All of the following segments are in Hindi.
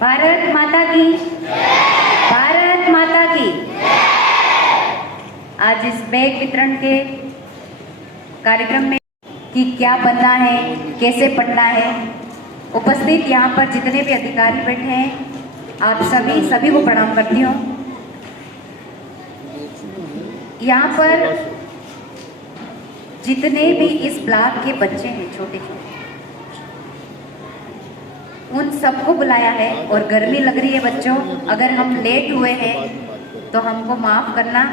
भारत माता की, भारत माता की। आज इस बैग वितरण के कार्यक्रम में कि क्या बनना है, कैसे पढ़ना है, उपस्थित यहाँ पर जितने भी अधिकारी बैठे हैं आप सभी को प्रणाम करती हूँ। यहाँ पर जितने भी इस ब्लॉक के बच्चे हैं छोटे छोटे, उन सबको बुलाया है। और गर्मी लग रही है बच्चों, अगर हम लेट हुए हैं तो हमको माफ़ करना,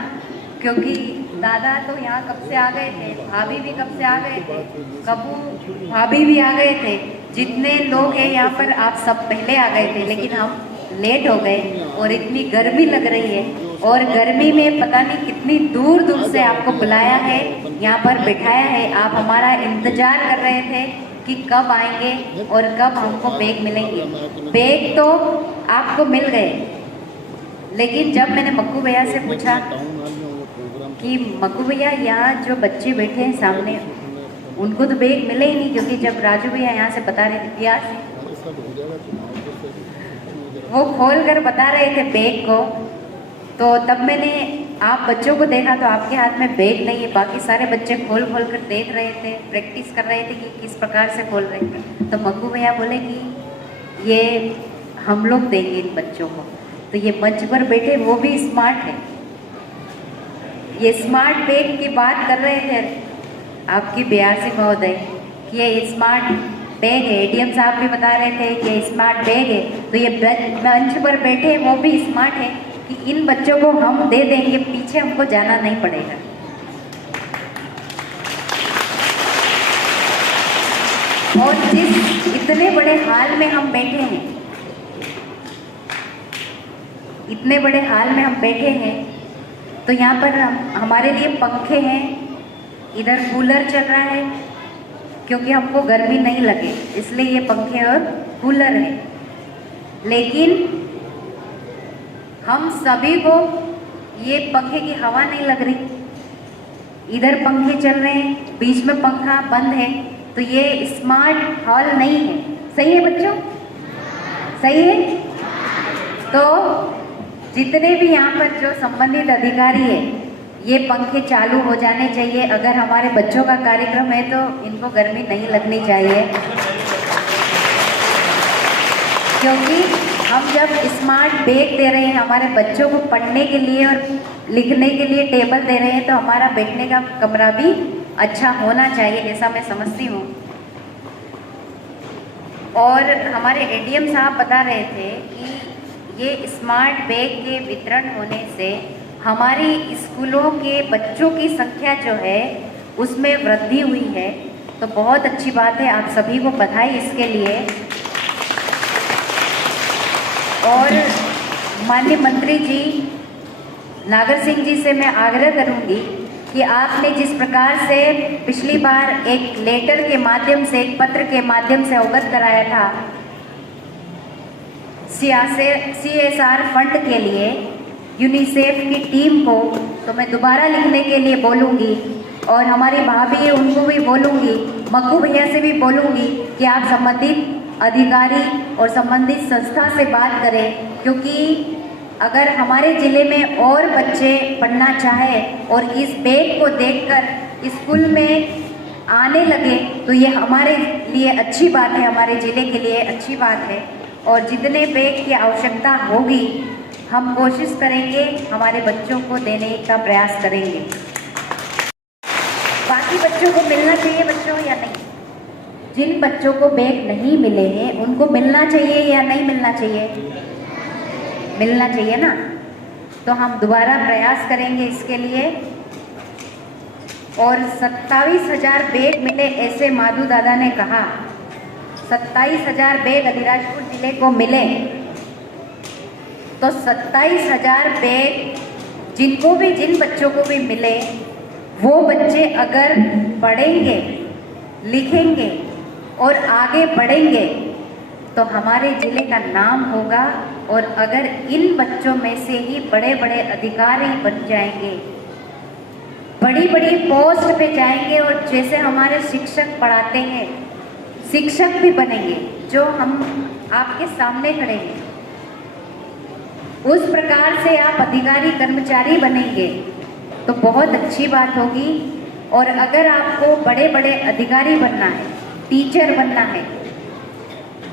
क्योंकि दादा तो यहाँ कब से आ गए थे, भाभी भी कब से आ गए थे, कबू भाभी भी आ गए थे। जितने लोग हैं यहाँ पर आप सब पहले आ गए थे, लेकिन हम लेट हो गए और इतनी गर्मी लग रही है। और गर्मी में पता नहीं कितनी दूर दूर से आपको बुलाया है, यहाँ पर बिठाया है। आप हमारा इंतजार कर रहे थे कि कब आएंगे और कब हमको बैग मिलेंगे। बैग तो आपको मिल गए, लेकिन जब मैंने मक्कू भैया से पूछा कि मक्कू भैया यहाँ जो बच्चे बैठे हैं सामने, उनको तो बैग मिले ही नहीं, क्योंकि जब राजू भैया यहाँ से बता रहे थे प्यार से, वो खोल कर बता रहे थे बैग को, तो तब मैंने आप बच्चों को देखा तो आपके हाथ में बैग नहीं है। बाकी सारे बच्चे खोल खोल कर देख रहे थे, प्रैक्टिस कर रहे थे कि किस प्रकार से खोल रहे थे। तो मक्कू भैया बोले कि ये हम लोग देंगे इन बच्चों को। तो ये मंच पर बैठे वो भी स्मार्ट है, ये स्मार्ट बैग की बात कर रहे थे आपकी BRC महोदय कि ये स्मार्ट बैग है। ADM साहब भी बता रहे थे कि ये स्मार्ट बैग है। तो ये मंच पर बैठे वो भी स्मार्ट है कि इन बच्चों को हम दे देंगे, पीछे हमको जाना नहीं पड़ेगा। और जिस इतने बड़े हाल में हम बैठे हैं, इतने बड़े हाल में हम बैठे हैं, तो यहाँ पर हमारे लिए पंखे हैं, इधर कूलर चल रहा है, क्योंकि हमको गर्मी नहीं लगे इसलिए ये पंखे और कूलर है। लेकिन हम सभी को ये पंखे की हवा नहीं लग रही, इधर पंखे चल रहे हैं, बीच में पंखा बंद है, तो ये स्मार्ट हॉल नहीं है। सही है बच्चों, सही है? तो जितने भी यहाँ पर जो संबंधित अधिकारी है, ये पंखे चालू हो जाने चाहिए। अगर हमारे बच्चों का कार्यक्रम है तो इनको गर्मी नहीं लगनी चाहिए, क्योंकि हम जब स्मार्ट बैग दे रहे हैं हमारे बच्चों को पढ़ने के लिए और लिखने के लिए टेबल दे रहे हैं, तो हमारा बैठने का कमरा भी अच्छा होना चाहिए, ऐसा मैं समझती हूँ। और हमारे ADM साहब बता रहे थे कि ये स्मार्ट बैग के वितरण होने से हमारी स्कूलों के बच्चों की संख्या जो है उसमें वृद्धि हुई है, तो बहुत अच्छी बात है। आप सभी को बधाई इसके लिए। और माननीय मंत्री जी नागर सिंह जी से मैं आग्रह करूंगी कि आपने जिस प्रकार से पिछली बार एक लेटर के माध्यम से, एक पत्र के माध्यम से अवगत कराया था CSR फंड के लिए यूनिसेफ की टीम को, तो मैं दोबारा लिखने के लिए बोलूँगी। और हमारी भाभी है उनको भी बोलूँगी, मक्कू भैया से भी बोलूँगी कि आप संबंधित अधिकारी और संबंधित संस्था से बात करें, क्योंकि अगर हमारे ज़िले में और बच्चे पढ़ना चाहें और इस बैग को देखकर स्कूल में आने लगे तो ये हमारे लिए अच्छी बात है, हमारे ज़िले के लिए अच्छी बात है। और जितने बैग की आवश्यकता होगी हम कोशिश करेंगे, हमारे बच्चों को देने का प्रयास करेंगे। बाकी बच्चों को मिलना चाहिए बच्चों या नहीं? जिन बच्चों को बैग नहीं मिले हैं उनको मिलना चाहिए या नहीं मिलना चाहिए? मिलना चाहिए ना। तो हम दोबारा प्रयास करेंगे इसके लिए। और 27,000 बैग मिले ऐसे माधु दादा ने कहा, 27,000 बैग अलीराजपुर जिले को मिले, तो 27,000 बैग जिनको भी, जिन बच्चों को भी मिले, वो बच्चे अगर पढ़ेंगे, लिखेंगे और आगे बढ़ेंगे तो हमारे ज़िले का नाम होगा। और अगर इन बच्चों में से ही बड़े बड़े अधिकारी बन जाएंगे, बड़ी बड़ी पोस्ट पे जाएंगे, और जैसे हमारे शिक्षक पढ़ाते हैं, शिक्षक भी बनेंगे, जो हम आपके सामने खड़े हैं, उस प्रकार से आप अधिकारी कर्मचारी बनेंगे तो बहुत अच्छी बात होगी। और अगर आपको बड़े बड़े अधिकारी बनना है, टीचर बनना है,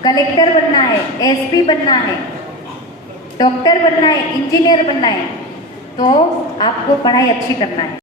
कलेक्टर बनना है, एसपी बनना है, डॉक्टर बनना है, इंजीनियर बनना है, तो आपको पढ़ाई अच्छी करना है।